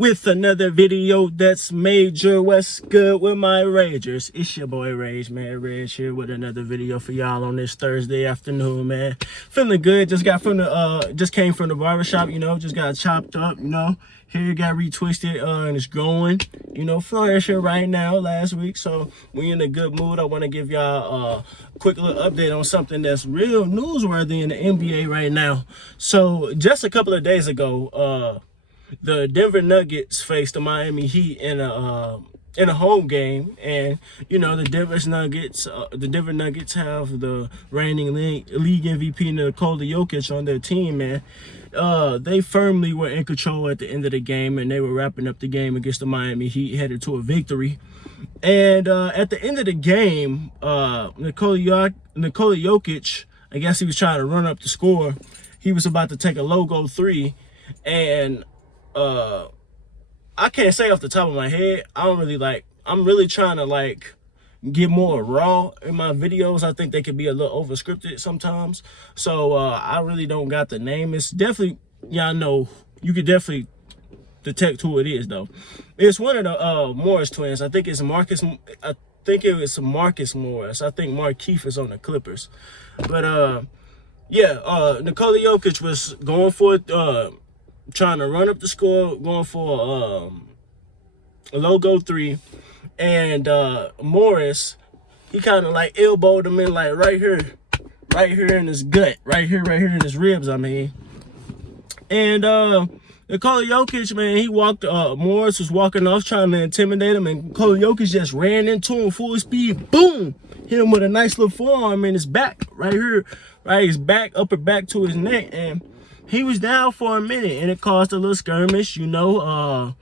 with another video that's major. What's good with my Ragers? It's your boy Rage, man. Rage here with another video for y'all on this Thursday afternoon, man. Feeling good. Just came from the barbershop, just got chopped up, Hair got retwisted and it's growing, flourishing right now last week. So we in a good mood. I want to give y'all a quick little update on something that's real newsworthy in the NBA right now. So just a couple of days ago, the Denver Nuggets faced the Miami Heat in a home game, and the Denver Nuggets have the reigning league MVP Nikola Jokic on their team, man. They firmly were in control at the end of the game, and they were wrapping up the game against the Miami Heat, headed to a victory. And at the end of the game, Nikola Jokic, I guess he was trying to run up the score. He was about to take a logo three, and I can't say off the top of my head. I'm really trying to get more raw in my videos. I think they could be a little over scripted sometimes. So I really don't got the name. It's definitely, y'all know, you could definitely detect who it is though. It's one of the Morris twins. I think it's Marcus. I think it was Marcus Morris. I think Markieff is on the Clippers. But Nikola Jokic was going for it. Trying to run up the score, going for a logo three, and Morris, he kind of elbowed him in right here in his gut, right here in his ribs. I mean, and Nikola Jokic, man, he walked. Morris was walking off trying to intimidate him, and Nikola Jokic just ran into him full speed. Boom! Hit him with a nice little forearm in his back, right here, right his back, upper back to his neck, and he was down for a minute, and it caused a little skirmish. The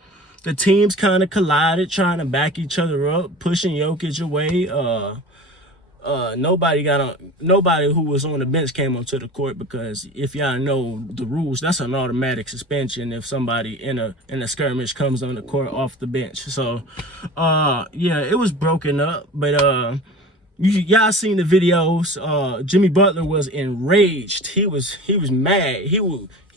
teams kind of collided, trying to back each other up, pushing Jokic away. Nobody who was on the bench came onto the court, because if y'all know the rules, that's an automatic suspension if somebody in a skirmish comes on the court off the bench. So, it was broken up, but y'all seen the videos. Jimmy Butler was enraged. He was mad. He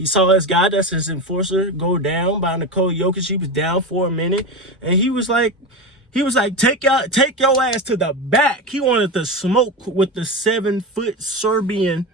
saw his guy, that's his enforcer, go down by Nikola Jokic. He was down for a minute, and he was like, take your ass to the back. He wanted to smoke with the 7-foot Serbian.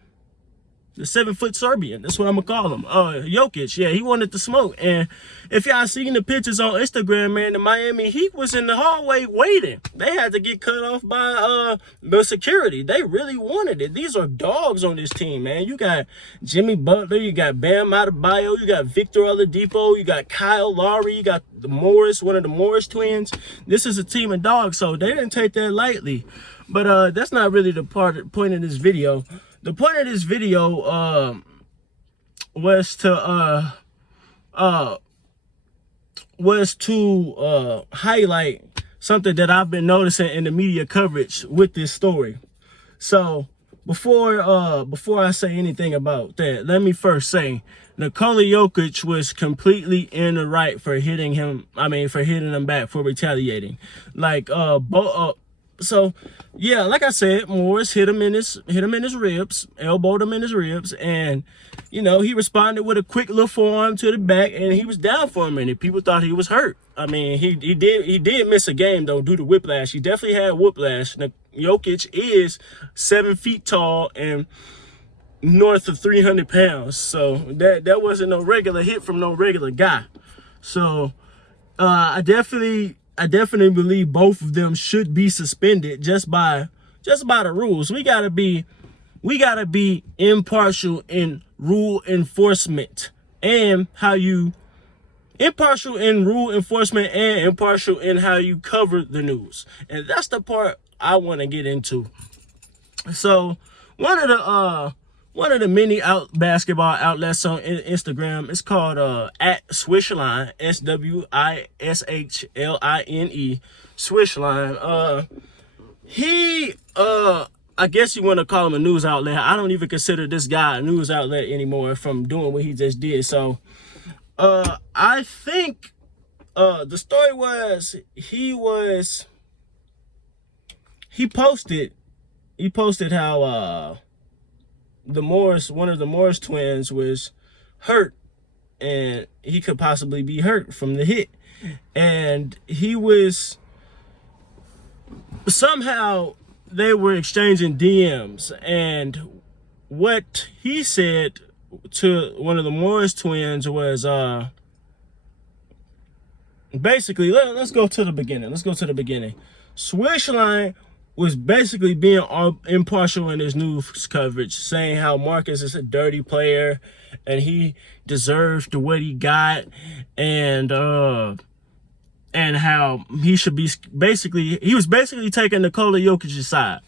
The 7-foot Serbian, that's what I'm gonna call him. Jokic, yeah, he wanted to smoke. And if y'all seen the pictures on Instagram, man, the Miami Heat was in the hallway waiting. They had to get cut off by the security. They really wanted it. These are dogs on this team, man. You got Jimmy Butler, you got Bam Adebayo, you got Victor Oladipo, you got Kyle Lowry, you got one of the Morris twins. This is a team of dogs, so they didn't take that lightly. But that's not really the point of this video. The point of this video was to highlight something that I've been noticing in the media coverage with this story. So before I say anything about that, let me first say Nikola Jokic was completely in the right for hitting him. For hitting him back, for retaliating. So yeah, like I said, Morris hit him in his ribs, elbowed him in his ribs, and he responded with a quick little forearm to the back, and he was down for a minute. People thought he was hurt. He did miss a game though due to whiplash. He definitely had whiplash. Now, Jokic is 7 feet tall and north of 300 pounds, so that wasn't no regular hit from no regular guy. So I definitely believe both of them should be suspended just by the rules. We gotta be impartial in rule enforcement and impartial in how you cover the news. And that's the part I want to get into. So one of the many basketball outlets on Instagram, it's called at Swishline, SWISHLINE, Swishline. I guess you want to call him a news outlet. I don't even consider this guy a news outlet anymore from doing what he just did. So I think the story was he posted how one of the Morris twins was hurt and he could possibly be hurt from the hit. And he was somehow they were exchanging DMs, and what he said to one of the Morris twins was basically, let's go to the beginning. Swishline was basically being impartial in his news coverage, saying how Marcus is a dirty player and he deserves what he got, and how he should be he was basically taking Nikola Jokic's side.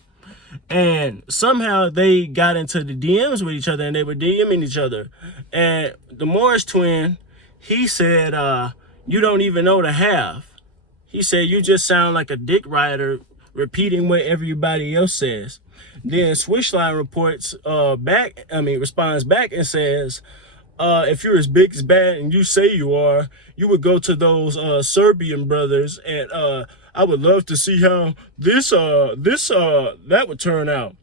And somehow they got into the DMs with each other, and they were DMing each other. And the Morris twin, he said, you don't even know the half. He said, you just sound like a dick rider repeating what everybody else says. Then Swishline responds back and says, if you're as big as bad and you say you are, you would go to those Serbian brothers, and I would love to see how that would turn out.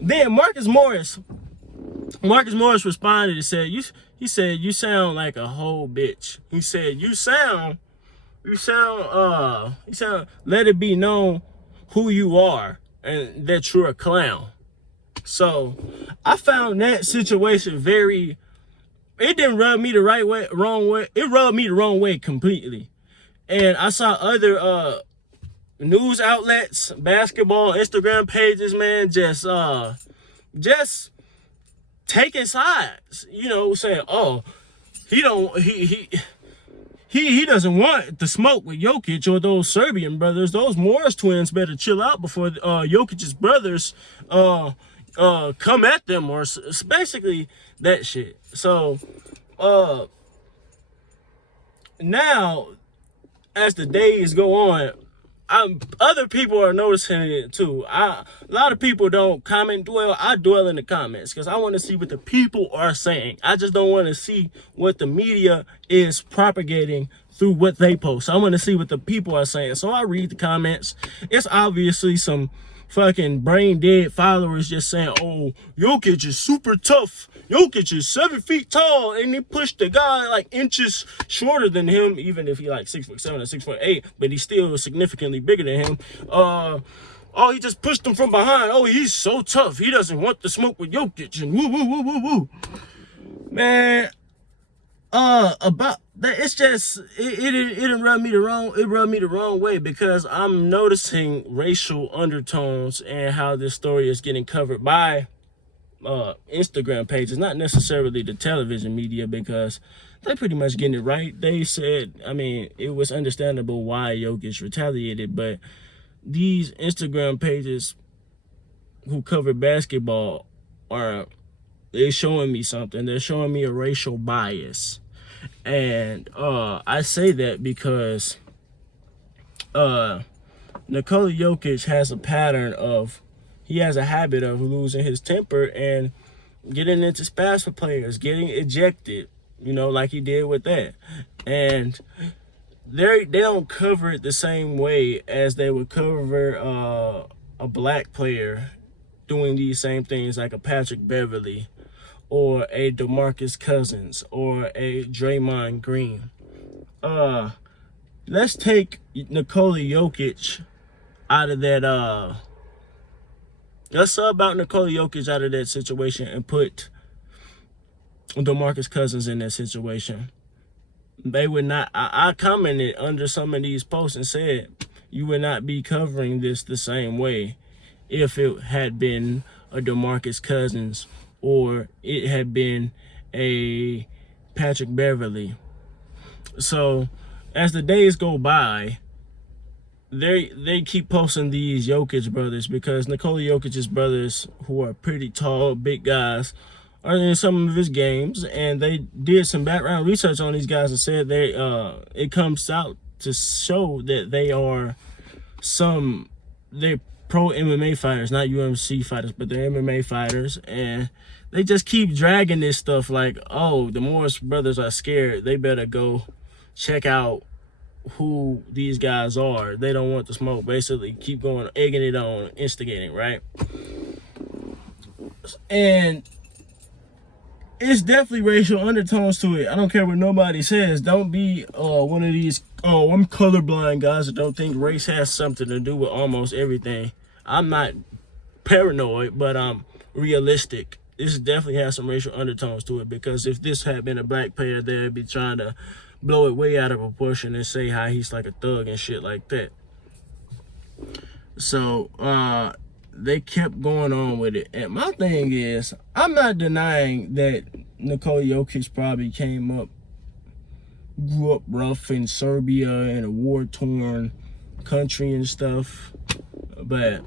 Then Marcus Morris responded and said, you sound like a whole bitch. He said, you sound, let it be known who you are and that you're a clown. So I found that situation it didn't rub me the wrong way. It rubbed me the wrong way completely. And I saw other news outlets, basketball, Instagram pages, man, just taking sides, saying, oh, he doesn't want the smoke with Jokic or those Serbian brothers. Those Morris twins better chill out before Jokic's brothers come at them, or basically that shit. So now as the days go on, other people are noticing it too. A lot of people don't comment. I dwell in the comments because I want to see what the people are saying. I just don't want to see what the media is propagating through what they post. I want to see what the people are saying. So I read the comments. It's obviously some fucking brain dead followers just saying, oh, Jokic is super tough. Jokic is 7 feet tall, and he pushed the guy like inches shorter than him, even if he like 6'7" or 6'8", but he's still significantly bigger than him. Oh, he just pushed him from behind. Oh, he's so tough. He doesn't want the smoke with Jokic, and woo. Man, about that, it's just it rubbed me the wrong way, because I'm noticing racial undertones and how this story is getting covered by Instagram pages, not necessarily the television media, because they pretty much getting it right. They said, it was understandable why Jokic retaliated, but these Instagram pages who cover basketball they're showing me something. They're showing me a racial bias. And I say that because Nikola Jokic has a habit of losing his temper and getting into spats with players, getting ejected, like he did with that. And they don't cover it the same way as they would cover a black player doing these same things, like a Patrick Beverley or a DeMarcus Cousins or a Draymond Green. Let's take Nikola Jokic out of that. Let's sub out Nikola Jokic out of that situation and put DeMarcus Cousins in that situation. They would not. I commented under some of these posts and said you would not be covering this the same way if it had been a DeMarcus Cousins or it had been a Patrick Beverley. So as the days go by, they keep posting these Jokic brothers, because Nikola Jokic's brothers, who are pretty tall, big guys, are in some of his games, and they did some background research on these guys and said it comes out to show that they're pro MMA fighters, not UFC fighters, but they're MMA fighters. And they just keep dragging this stuff like, oh, the Morris brothers are scared. They better go check out who these guys are. They don't want the smoke. Basically, keep going, egging it on, instigating, right? And it's definitely racial undertones to it. I don't care what nobody says. Don't be one of these, oh, I'm colorblind guys that don't think race has something to do with almost everything. I'm not paranoid, but I'm realistic. This definitely has some racial undertones to it, because if this had been a black player, they'd be trying to blow it way out of proportion and say how he's like a thug and shit like that. So they kept going on with it. And my thing is, I'm not denying that Nikola Jokic probably grew up rough in Serbia, in a war-torn country and stuff. But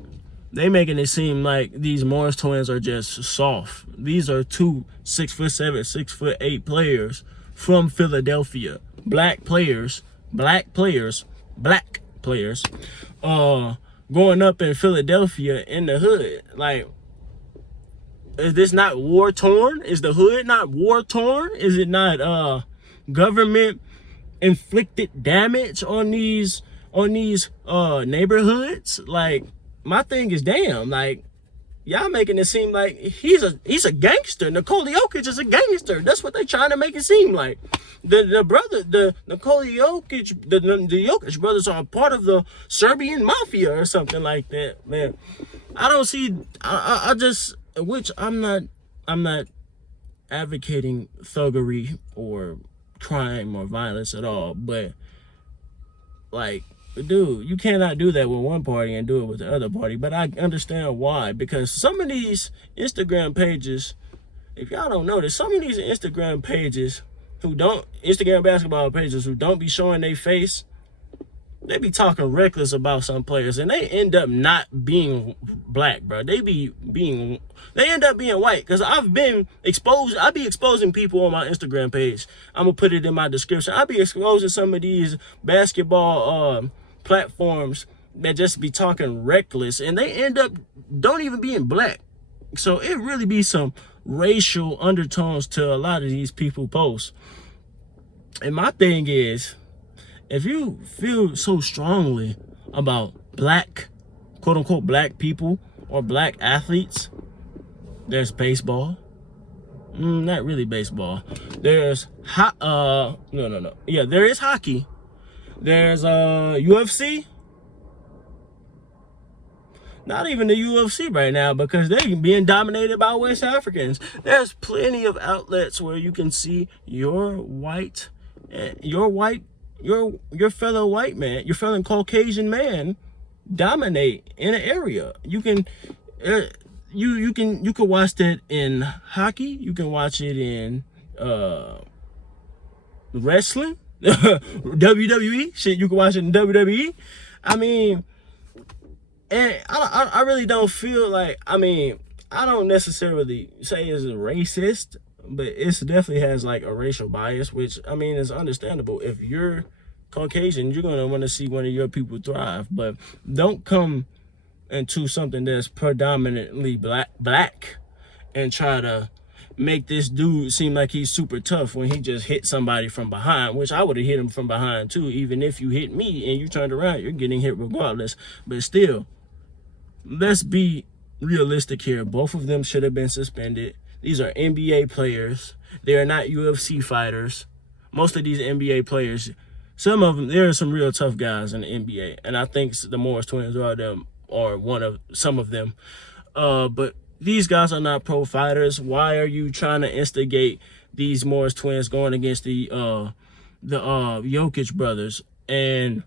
they making it seem like these Morris twins are just soft. These are two 6'7", 6'8" players from Philadelphia. Black players, growing up in Philadelphia in the hood. Like, is this not war torn? Is the hood not war torn? Is it not government inflicted damage on these neighborhoods? Like, my thing is, damn, like, y'all making it seem like he's a gangster. Nikola Jokic is a gangster. That's what they trying to make it seem like. The Nikola Jokic, the Jokic brothers are a part of the Serbian mafia or something like that, man. I don't see. I just, which I'm not advocating thuggery or crime or violence at all, but like, dude, you cannot do that with one party and do it with the other party. But I understand why, because some of these Instagram pages, if y'all don't notice, some of these Instagram basketball pages who don't be showing their face, they be talking reckless about some players, and they end up not being black, bro. They end up being white, because I be exposing people on my Instagram page. I'm gonna put it in my description. I be exposing some of these basketball platforms that just be talking reckless, and they end up don't even being black. So it really be some racial undertones to a lot of these people posts. And my thing is, if you feel so strongly about black, quote unquote, black people or black athletes, there's baseball. Not really baseball. There's there is hockey. There's UFC. Not even the UFC right now, because they're being dominated by West Africans. There's plenty of outlets where you can see your fellow white man, your fellow Caucasian man dominate in an area. You can watch that in hockey. You can watch it in wrestling, WWE. Shit, you can watch it in WWE. I mean, and I really don't feel like, I mean, I don't necessarily say it's racist, but it definitely has like a racial bias, which, I mean, is understandable. If you're Caucasian, you're going to want to see one of your people thrive, but don't come into something that's predominantly black and try to make this dude seem like he's super tough when he just hit somebody from behind, which I would have hit him from behind too. Even if you hit me and you turned around, you're getting hit regardless. But still, let's be realistic here. Both of them should have been suspended. These are NBA players. They are not UFC fighters. Most of these NBA players, some of them, there are some real tough guys in the NBA, and I think the Morris twins are one of some of them. But these guys are not pro fighters. Why are you trying to instigate these Morris twins going against the Jokic brothers? And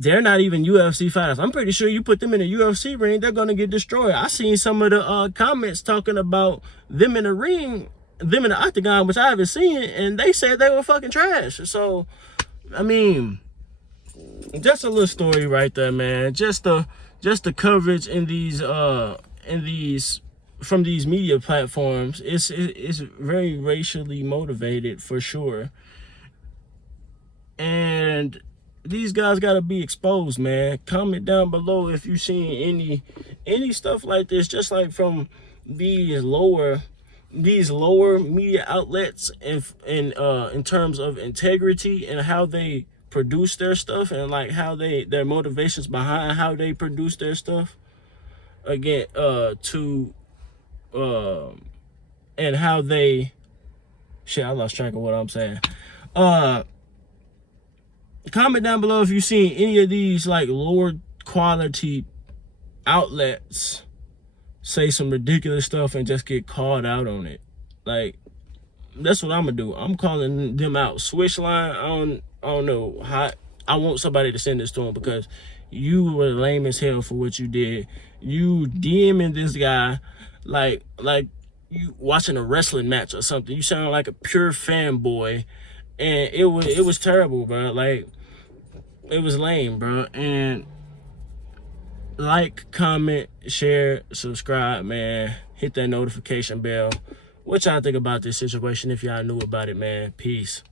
they're not even UFC fighters. I'm pretty sure you put them in a UFC ring, they're going to get destroyed. I seen some of the comments talking about them in the ring, them in the octagon, which I haven't seen, and they said they were fucking trash. So, I mean, just a little story right there, man. Just the coverage in these from these media platforms, it's very racially motivated for sure. And these guys gotta be exposed, man. Comment down below if you've seen any stuff like this, just like from these lower media outlets, in terms of integrity and how they produce their stuff, and like how their motivations behind how they produce their stuff. Again, to and how they, shit, I lost track of what I'm saying. Comment down below if you've seen any of these like lower quality outlets say some ridiculous stuff and just get called out on it. Like, that's what I'm gonna do. I'm calling them out. Switchline, I don't know how. I want somebody to send this to him because you were lame as hell for what you did. You DMing this guy like you watching a wrestling match or something. You sound like a pure fanboy, and it was terrible, bro. Like, it was lame, bro. And like, comment, share, subscribe, man. Hit that notification bell. What y'all think about this situation if y'all knew about it, man? Peace.